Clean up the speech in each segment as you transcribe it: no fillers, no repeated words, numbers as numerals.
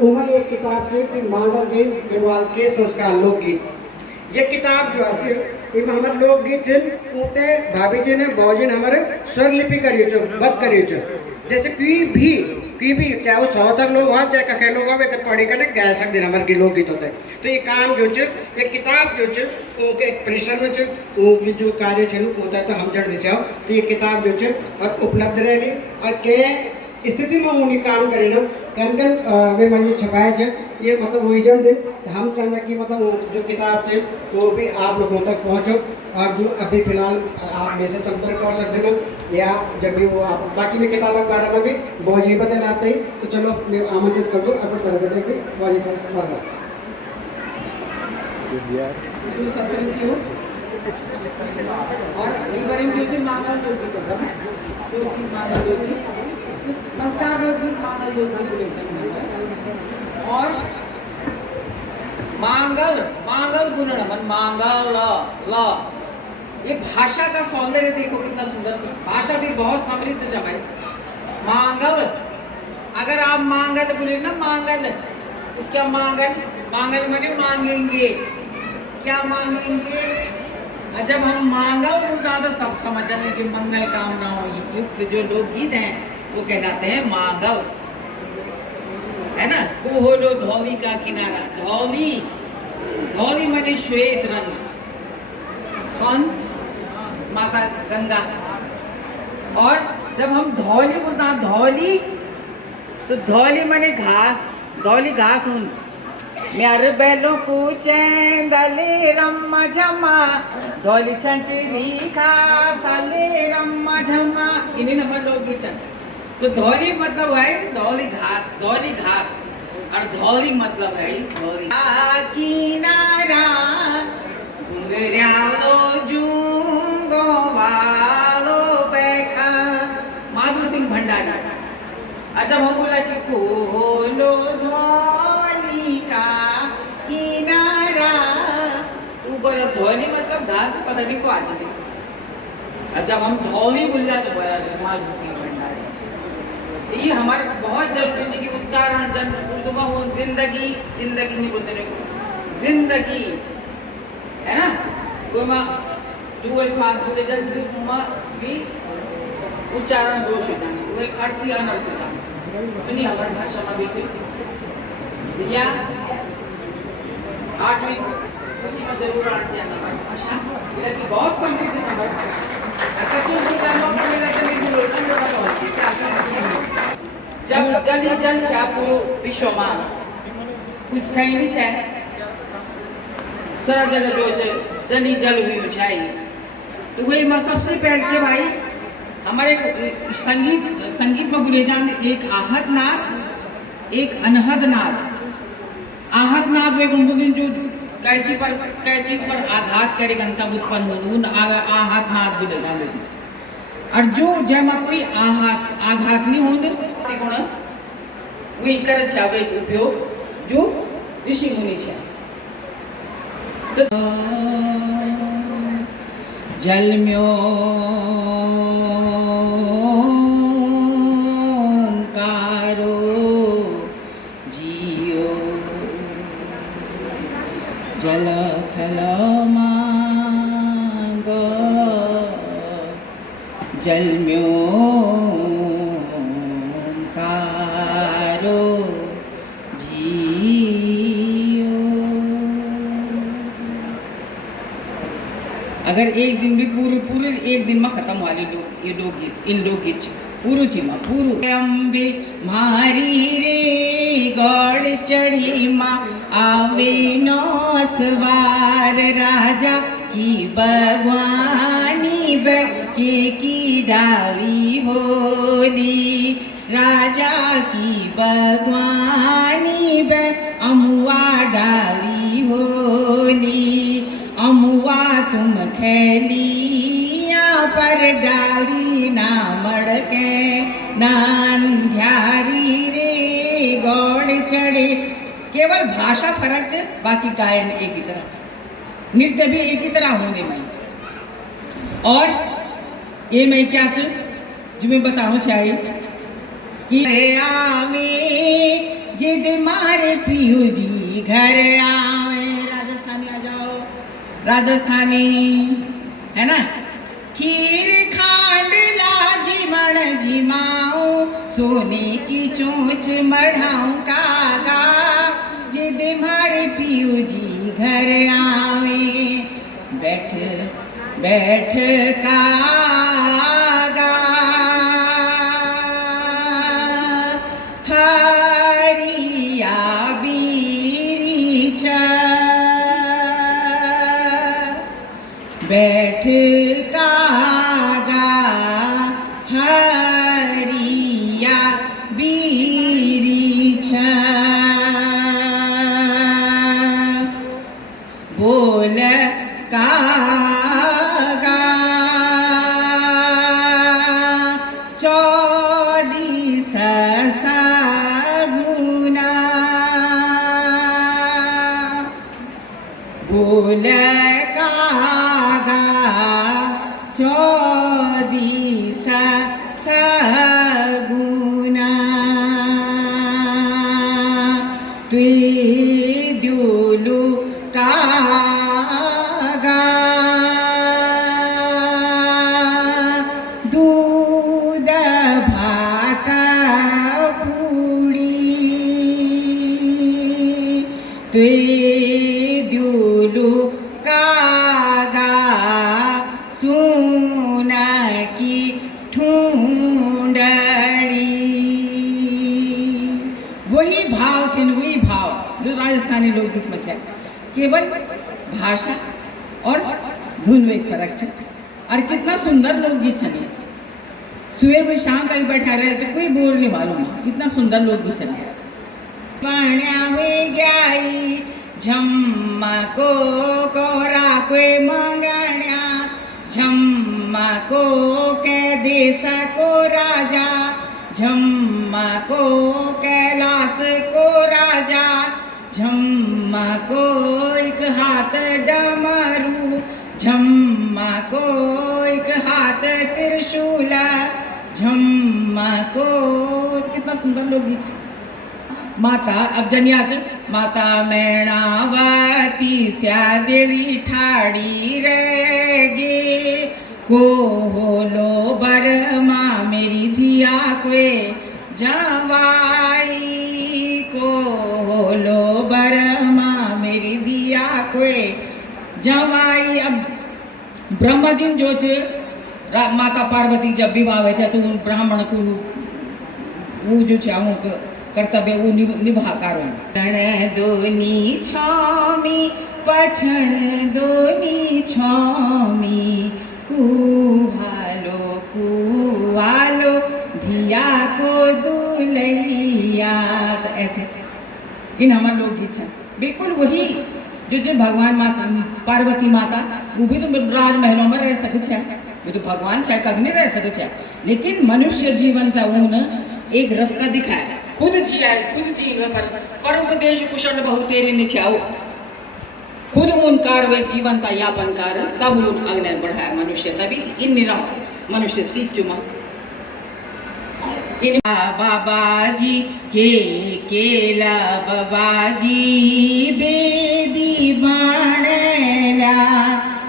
उमा एक किताब थी कि मांगल दीन गढ़वाल के संस्कार लोकगीत। ये किताब जो है इनमें हमारे लोकगीत जिन उते भाभी जी ने बौजी ने हमारे स्वरलिपि करी जो बद करी जो जैसे कोई भी चाहे वो 100 तक लोग हो चाहे कखे लोग हो तो पढ़ी कर गा सकते हमारे के लोकगीत होते हैं। तो ये काम जो एक किताब जो उनके एक परिसर में उनकी जो कार्य होता है तो हम जड़ चाहो तो ये किताब जो और उपलब्ध रहेगी और के स्थिति में उन्हें काम करे ना कन कन वे मैं छपाए थे ये मतलब विजन दिन हम चाहते कि मतलब जो किताब थे वो भी आप लोगों तक पहुँचो और जो अभी फिलहाल आप मेरे से संपर्क कर सकते हो या जब भी वो आप बाकी में किताबों के बारे में भी बहुत ही बता आते ही तो चलो मैं आमंत्रित कर दूँ अपने तरफ से भी बहुत ही संस्कार मांगल और मांगल गुणन मन मांगल ल ये भाषा का सौंदर्य देखो कितना सुंदर भाषा भी बहुत समृद्ध है। मांगल अगर आप मांगल बोले ना मांगल तो क्या मांगल माने मांगेंगे क्या मांगेंगे। जब हम मांगल बोलता तो सब समझ जाते कि मंगल कामनाओं युक्त जो लोकगीत हैं वो कहलाते हैं मांगल है ना। वो हो लो धौली का किनारा धौली माने श्वेत रंग कौन माता गंगा। और जब हम धौली बोलते धौली तो धौली माने घास धौली घास उन म्यार बैलों को चैंदले रम्मा झमा धौली चंचली घासले रम्मा झमा इन्हें नंबर लोग तो धौली मतलब है धौली घास और धौली मतलब है धौली किनारा घुंघरालो जूंगो वालो बैखा माधुर सिंह भंडारी। जब हम बोला कि खोलो धौली का किनारा ऊपर धौली मतलब घास पता नहीं को आते थे। जब हम धौली बोला तो बोला माधुर सिंह ये हमारे बहुत जरूरी है कि उच्चारण जन उर्दू में वो जिंदगी नहीं बोलते नहीं जिंदगी है ना वो माँ जो अल्फाज बोले जब भी उच्चारण दोष हो जाने वो एक अर्थ ही अनर्थ हो जाने तो नहीं हमारी भाषा में बीच या 8वीं सूची में जरूर आना चाहिए हमारी भाषा लेकिन बहुत समृद्ध है। जब जल ही जल है पूरे विश्व में कुछ है नहीं है सारा जगह जो जल ही जल हुई है तो वही मैं सबसे पहले के भाई हमारे संगीत में बोले जान एक आहत नाद एक अनहद नाद। आहत नाद वे गुनगुन जो कैचीज पर आघात करे गंतव्य उत्पन्न हो आहत नाद बोले जाने और जो जमा कोई आघात नहीं होने गुण वही कर छावे उपयोग जो ऋषि मुनि छे। जल म्यो कारो जियो जल थल मांग जल म्यो कारो जियो। अगर एक दिन भी पूरे एक दिन में खत्म वाले ये लोकगीत इन लोकगीत पूरु चीमा पूरु अम्बे मारी रे गौड़ चढ़ी माँ आवे नो सवार राजा की भगवानी बके की डाली होली राजा की भगवानी ब अमुआ डाली होली अमुआ तुम खेलिया पर डाली ना मड़के नान ध्यारी रे गौड़ चढ़े। केवल भाषा फर्क है बाकी गायन एक ही तरह है नृत्य भी एक ही तरह होने में। और ये मैं क्या जो मैं बताना चाहिए कि आवे जिद माँ घर आवे, राजस्थानी आ जाओ, राजस्थानी है ना। खीर खांडला जिमण जिमाऊं, सोने की चोंच मढ़ाऊं कागा, जिद मारे पियू जी घर आवे, बैठ बैठ कागा, हरिया बीरी छ, बैठ कागा, हरिया बीरी छ, बोल कागा, चौदीस सगुना, बोल कागा, चौदीस सगुना, तुई द्युलु कागा, दूध भात पुडी, तुई द्युलु कागा, सोना की ठूंडड़ी। वही भाव चिन्ह, वही भाव जो राजस्थानी लोकगीत में है, केवल भाषा और धुन में फर्क है। और कितना सुंदर लोकगीत चले, सुबह में शाम तक बैठा रहे तो कोई बोल नहीं मालूम, कितना सुंदर लोकगीत चले। पाण्यावे गाई झम्मा को कोरा कोई मंगण्या, झम्मा को के देसा को राजा, झम्मा को कैलाश को राजा, झम्मा को एक हाथ डमरू, झम्मा को एक हाथ त्रिशूल, झम्मा को। कितना सुंदर लोकगीत। माता अब जनियाच, माता मैणावती स्यादेरी ठाड़ी रहेगी, को होलो बरमा मेरी धिया कोए जवाई, को होलो बरमा मेरी धिया कोए जवाई। अब ब्रह्मा जी जो माता पार्वती जब विवाह है तो ब्राह्मण को वो जो चाहूँ कर्तव्य वो निभा करो। गण दोनी छामी पछण दोनी छामी, कुहालो कुहालो धिया को दुलैया। तो ऐसे इन हमारे लोकगीत हैं, बिल्कुल वही जो भगवान माता पार्वती माता वो भी तो राजमहलों में रह सके, वो तो भगवान चाहे कभी नहीं रह सके, लेकिन मनुष्य जीवन था उन्होंने एक रास्ता दिखाया, खुद जिया खुद जीव पर उपदेश कुशल बहु तेरे निछाओ, खुद उन वे जीवन का यापन कार तब उन अग्नि बढ़ाया मनुष्य, तभी इन निराम मनुष्य सीख चुमा। इन बाबाजी के केला बाबाजी बेदी बाणेला,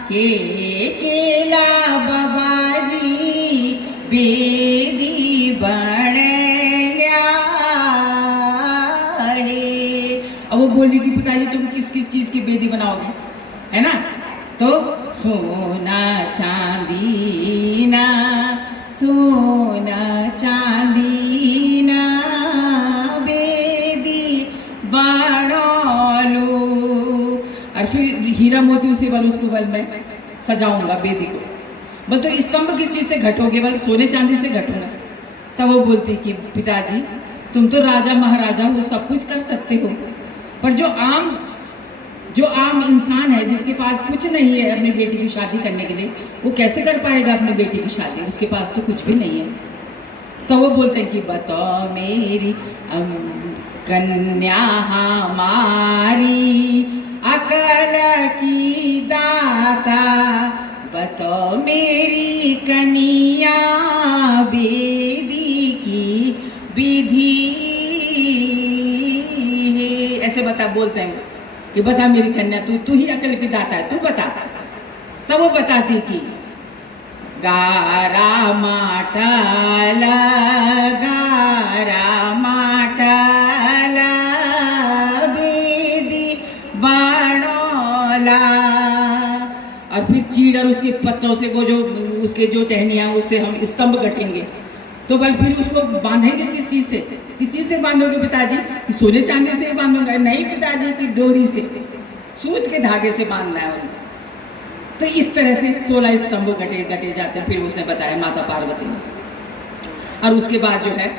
के केला बाबाजी बेदी बाणेला। अब वो बोली कि पिताजी तुम किस किस चीज की बेदी बनाओगे, है ना। तो सोना चांदी ना, सोना चांदी ना बेदी बाणोलो। और फिर हीरा मोती से बल उसको बल मैं सजाऊंगा बेदी को। बल तो स्तंभ किस चीज से घटोगे, बल सोने चांदी से घटूंगा। तब वो बोलती कि पिताजी तुम तो राजा महाराजा हो, सब कुछ कर सकते हो, पर जो आम इंसान है जिसके पास कुछ नहीं है अपनी बेटी की शादी करने के लिए, वो कैसे कर पाएगा अपनी बेटी की शादी, उसके पास तो कुछ भी नहीं है। तो वो बोलते हैं कि बताओ मेरी कन्या हमारी अकल की दाता, बताओ मेरी कन्या बेदी की विधि। ऐसे ऐसे बता बोलते हैं कि बता मेरी कन्या, तू ही अकल की दाता है, तू बता। तब वो बताती कि गारा माटाला बेदी बाणोला। और फिर चीड़ और उसके पत्तों से वो जो उसके जो टहनियाँ उससे हम स्तंभ कटेंगे। तो बल फिर उसको बांधेंगे किस चीज़ से? किस चीज़ से बांधोगे पिताजी? कि सोने चांदी से बांधूंगा? नहीं पिताजी, की डोरी से, सूत के धागे से बांधना है उन्हें। तो इस तरह से 16 स्तंभ कटे कटे जाते हैं। फिर उसने बताया माता पार्वती ने। और उसके बाद जो है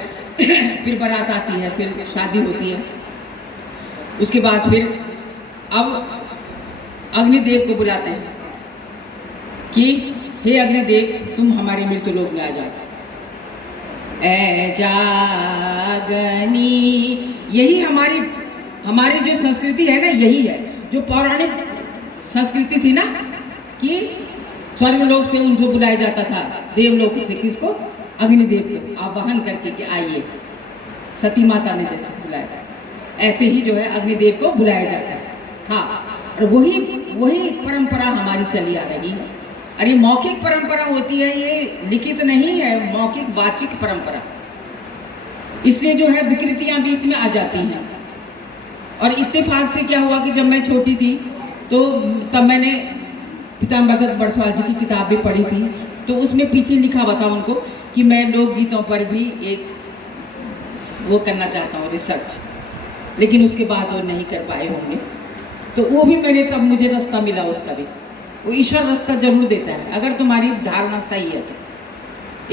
फिर बारात आती है, फिर शादी होती है। उसके बाद फिर अब अग्निदेव को बुलाते हैं कि हे अग्निदेव, तुम हमारे मृत्युलोक में आ जाओ। ए जागनी, यही हमारी जो संस्कृति है ना, यही है जो पौराणिक संस्कृति थी ना, कि स्वर्गलोक से उनको बुलाया जाता था, देवलोक से किसको? अग्निदेव को आवाहन करके कि आइए। सती माता ने जैसे बुलाया था, ऐसे ही जो है अग्निदेव को बुलाया जाता है। हाँ, और वही परंपरा हमारी चली आ रही है। और ये मौखिक परंपरा होती है, ये लिखित नहीं है, मौखिक वाचिक परंपरा। इसलिए जो है विकृतियां भी इसमें आ जाती हैं। और इत्तेफाक से क्या हुआ कि जब मैं छोटी थी तो तब मैंने पितामह भगत बड़थवाल जी की किताब भी पढ़ी थी। तो उसमें पीछे लिखा हुआ था उनको कि मैं लोकगीतों पर भी एक वो करना चाहता हूँ, रिसर्च। लेकिन उसके बाद वो नहीं कर पाए होंगे। तो वो भी मैंने तब मुझे रास्ता मिला उसका भी। वो ईश्वर रास्ता जरूर देता है अगर तुम्हारी धारणा सही है तो।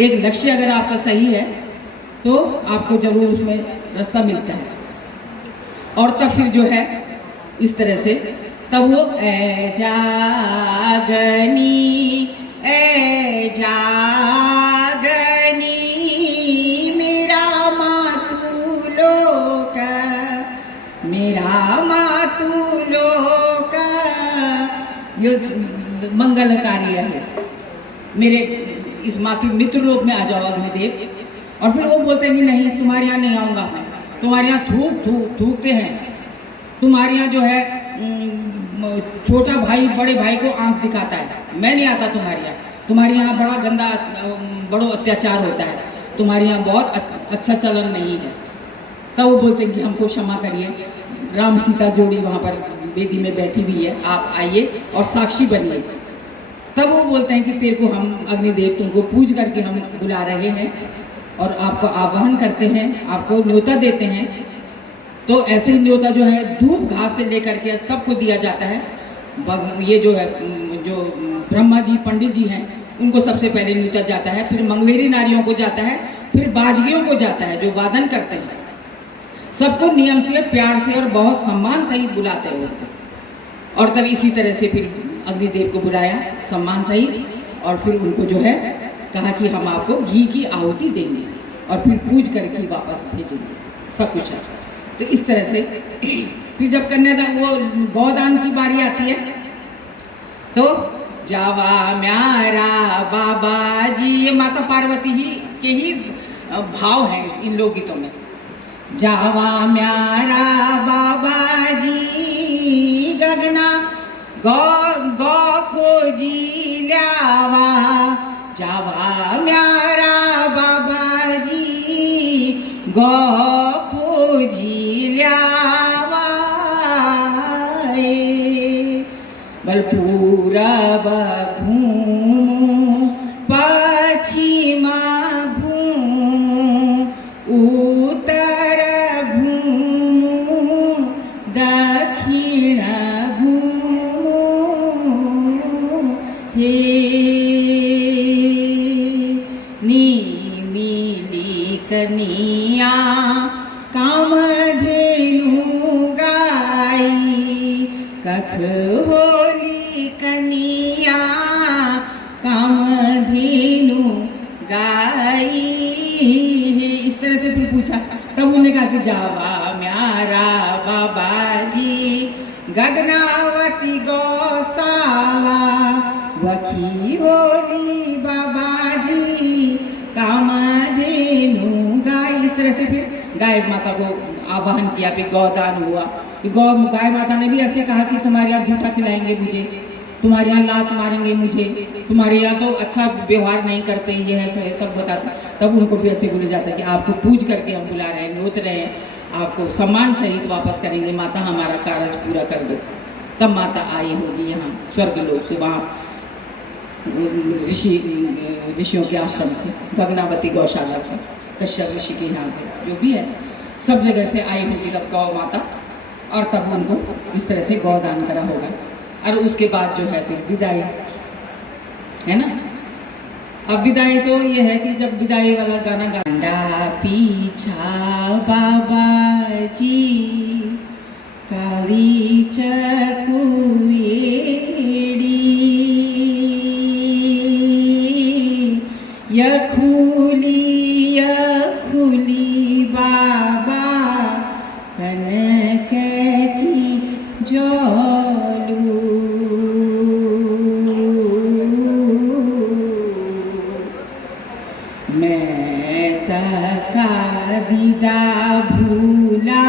एक लक्ष्य अगर आपका सही है तो आपको जरूर उसमें रास्ता मिलता है। और तब फिर जो है इस तरह से तब वो ए जागनी मेरा मातुलोक ये मंगल कार्य है। मेरे इस मित्र लोक में आ जाओ अग्निदेव। और फिर वो बोलते हैं कि नहीं, तुम्हारे यहाँ नहीं आऊँगा मैं, तुम्हारे यहाँ थूकते हैं। तुम्हारे यहाँ जो है छोटा भाई बड़े भाई को आंख दिखाता है, मैं नहीं आता तुम्हारे यहाँ। तुम्हारे यहाँ बड़ा गंदा बड़ो अत्याचार होता है, तुम्हारे यहाँ बहुत अच्छा चलन नहीं है। तब वो बोलते हैं कि हमको क्षमा करिए, राम सीता जोड़ी वहाँ पर वेदी में बैठी हुई है, आप आइए और साक्षी बनिए। तब वो बोलते हैं कि तेरे को हम अग्निदेव तुमको पूज करके हम बुला रहे हैं और आपको आवाहन करते हैं, आपको न्योता देते हैं। तो ऐसे ही न्योता जो है धूप घास से लेकर के सबको दिया जाता है। ये जो है जो ब्रह्मा जी पंडित जी हैं उनको सबसे पहले न्योता जाता है, फिर मंगलेरी नारियों को जाता है, फिर बाजगियों को जाता है जो वादन करते हैं। सबको नियम से, प्यार से और बहुत सम्मान सहित बुलाते हैं उनको। और तब इसी तरह से फिर अग्निदेव को बुलाया सम्मान सहित, और फिर उनको जो है कहा कि हम आपको घी की आहुति देंगे और फिर पूज करके वापस भेजेंगे, सब कुछ है। तो इस तरह से फिर जब कन्यादान वो गौदान की बारी आती है तो जावा म्यारा बाबा जी, ये माता पार्वती ही के ही भाव हैं इन लोकगीतों में। जावा म्यारा बाबा जी गगना गौ को जी ल्यावा, जावा म्यारा बाबा जी गौ को जी ल्यावा। बल पूरब घूमू पश्चिमा घूमू उत्तर घूमू दक्षिण घूमू हे नीमिली कनिया कामधेनु गाई, कख होली कनिया कामधेनु गाई। इस तरह से फिर पूछा। तब उन्होंने कहा कि जावा म्यारा बाबा जी गगनावती गौशाला, वखी होली बाबा जी कामधेनु गाय। इस तरह से फिर गाय माता को आवाहन किया, फिर गौदान हुआ कि गौ गाय माता ने भी ऐसे कहा कि तुम्हारे यहाँ झूठा खिलाएंगे मुझे, तुम्हारे यहाँ लात मारेंगे मुझे, तुम्हारे यहाँ तो अच्छा व्यवहार नहीं करते, ये है तो ये सब बताते। तब उनको भी ऐसे बोला जाता है कि आपको पूज करके हम बुला रहे हैं, नोत रहे हैं, आपको सम्मान सहित वापस करेंगे, माता हमारा कार्य पूरा कर दो। तब माता आई होगी यहाँ स्वर्ग लोक से, वहाँ ऋषियों के आश्रम से, गगनावती गौशाला से, कश्यप ऋषि के यहाँ से, जो भी है सब जगह से आई होगी तब गौ माता, और तब उनको इस तरह से गौदान करा होगा। और उसके बाद जो है फिर विदाई है ना। अब विदाई तो ये है कि जब विदाई वाला गाना गांडा पीछा बाबा जी काली चकुवेड़ी यखुली बाबा कनक की जोलू मैं तका दीदा भूला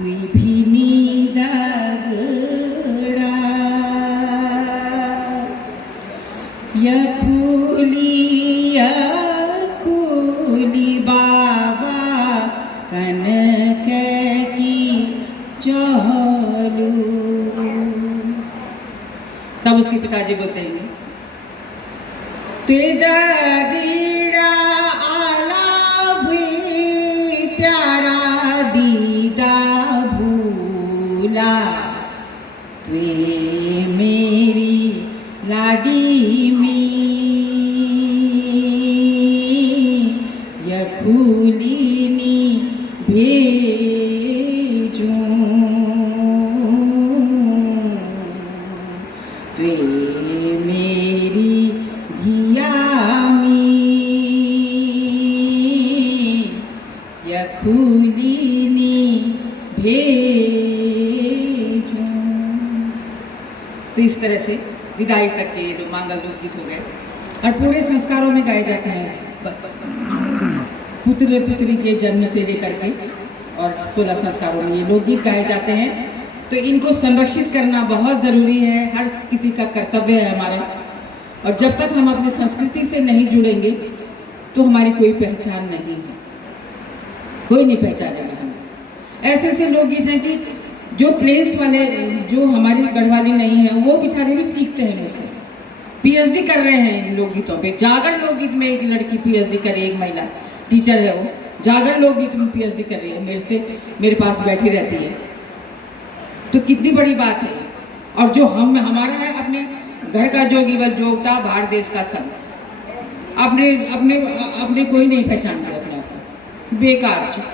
विभिनी दगड़ा यखुली बाबा कनक की चहलू। तब उसके पिताजी बोलते हैं तेरा आला भी त्यारा दीदा भूला त्वे मेरी लाडी में यखुलीनी भेजूं त्वे मेरी धिया में यखुलीनी भेजूं। तो इस तरह से विदाई तक के जो मांगल गीत हो गए, और पूरे संस्कारों में गाए जाते हैं, पुत्र पुत्री के जन्म से लेकर के और 16 संस्कारों में ये लोकगीत गाए जाते हैं। तो इनको संरक्षित करना बहुत ज़रूरी है, हर किसी का कर्तव्य है हमारा। और जब तक हम अपनी संस्कृति से नहीं जुड़ेंगे तो हमारी कोई पहचान नहीं है, कोई नहीं पहचानेगा हमें। ऐसे ऐसे लोकगीत हैं कि जो प्लेस वाले, जो हमारी गढ़वाली नहीं है, वो बेचारे भी सीखते हैं मुझसे, पीएचडी कर रहे हैं इन लोकगीतों पे। जागर लोकगीत में एक लड़की पीएचडी कर रही है, एक महिला टीचर है, वो जागर लोकगीत में पीएचडी कर रही है, मेरे पास बैठी रहती है। तो कितनी बड़ी बात है। और जो हमारा है अपने घर का जोगीवल जोगता भार देश का सन, अपने अपने अपने कोई नहीं पहचानते अपने आप को, बेकार चीज।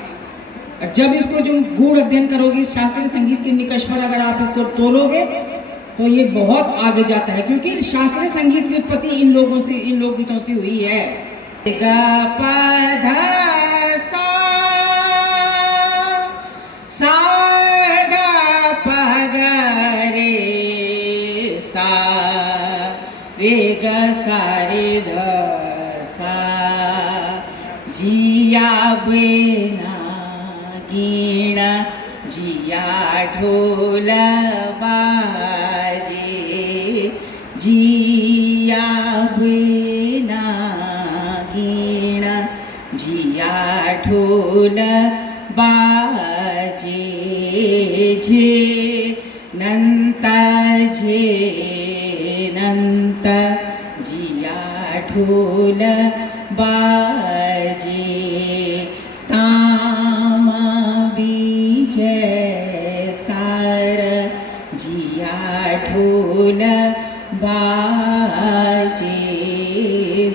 और जब इसको जो गूढ़ अध्ययन करोगे, शास्त्रीय संगीत के निकष पर अगर आप इसको तोलोगे तो ये बहुत आगे जाता है, क्योंकि शास्त्रीय संगीत की उत्पत्ति इन लोकगीतों से हुई है। गा पा धा सा सा गा पा गा रे सा रे गा सा रे ध सा जिया बेना गीणा जिया ढोल बाजे जिया बेना गीणा जिया ढोल बाजे झे नंत जिया ढोल बाजे ताम बीजे सार जिया ढोल बाजे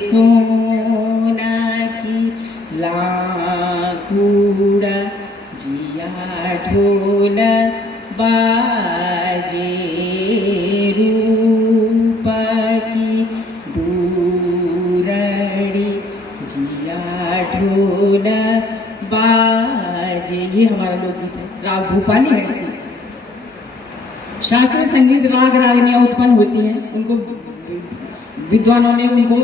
सोना की लाकुड़ जिया ढोल बाजे रूप की दूरड़ी जिया ढोल बाजे। ये हमारा लोकगीत है, राग भूपाली है। इसमें शास्त्रीय संगीत राग रागनियाँ उत्पन्न होती हैं, उनको विद्वानों ने उनको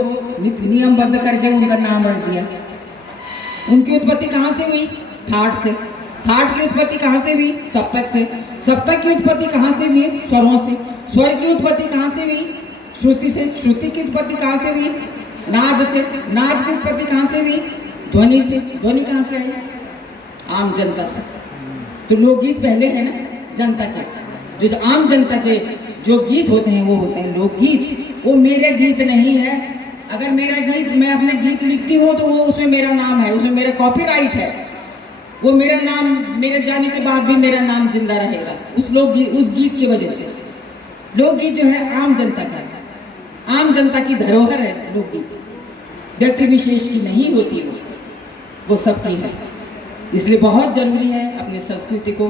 नियमबद्ध करके उनका नाम रख दिया। उनकी उत्पत्ति कहाँ से हुई? ठाठ से। ठाट की उत्पत्ति कहाँ से हुई? सप्तक से। सप्तक की उत्पत्ति कहाँ से हुई? स्वरों से। स्वर की उत्पत्ति कहाँ से हुई? श्रुति से। श्रुति की उत्पत्ति कहाँ से हुई? नाद से। नाद की उत्पत्ति कहाँ से हुई? ध्वनि से। ध्वनि कहाँ से आई? आम जनता से। तो लोकगीत पहले है ना जनता के, जो आम जनता के जो गीत होते हैं वो होते हैं लोकगीत। वो मेरे गीत नहीं है। अगर मेरा गीत, मैं अपने गीत लिखती हूँ तो वो उसमें मेरा नाम है, उसमें मेरा कॉपीराइट है। वो मेरा नाम, मेरे जाने के बाद भी मेरा नाम जिंदा रहेगा उस लोकगीत, उस गीत की वजह से। लोकगीत जो है आम जनता का है, आम जनता की धरोहर है लोकगीत। व्यक्ति विशेष की नहीं होती वो सबकी है। इसलिए बहुत ज़रूरी है अपनी संस्कृति को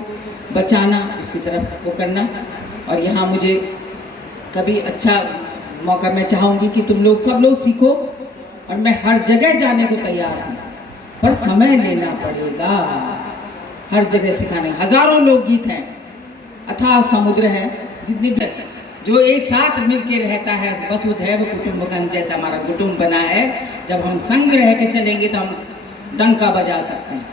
बचाना, उसकी तरफ वो करना। और यहाँ मुझे कभी अच्छा मौका मैं चाहूँगी कि तुम लोग सब लोग सीखो, और मैं हर जगह जाने को तैयार हूँ, पर समय लेना पड़ेगा। हर जगह सिखाने हजारों लोकगीत हैं, अथाह समुद्र है, जितनी भी जो एक साथ मिलके रहता है। वसुधैव कुटुंबकम, जैसा हमारा कुटुंब बना है। जब हम संग रह के चलेंगे तो हम डंका बजा सकते हैं।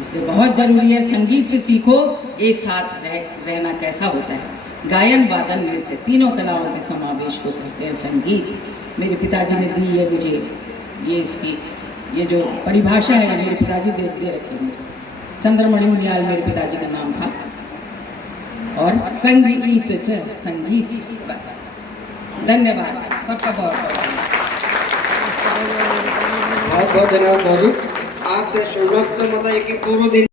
इसलिए बहुत ज़रूरी है संगीत से सीखो, एक साथ रहना कैसा होता है। गायन, वादन, नृत्य, तीनों कलाओं के समावेश को कहते हैं संगीत। मेरे पिताजी ने दी है मुझे ये, इसकी ये जो परिभाषा है मेरे पिताजी दे रखी मुझे। चंद्रमणि उनियाल मेरे पिताजी का नाम था, और संगीत संगीत बस। धन्यवाद सबका, बहुत बहुत धन्यवाद भाजी। आप शुरुआत तो मतलब एक पूरा दिन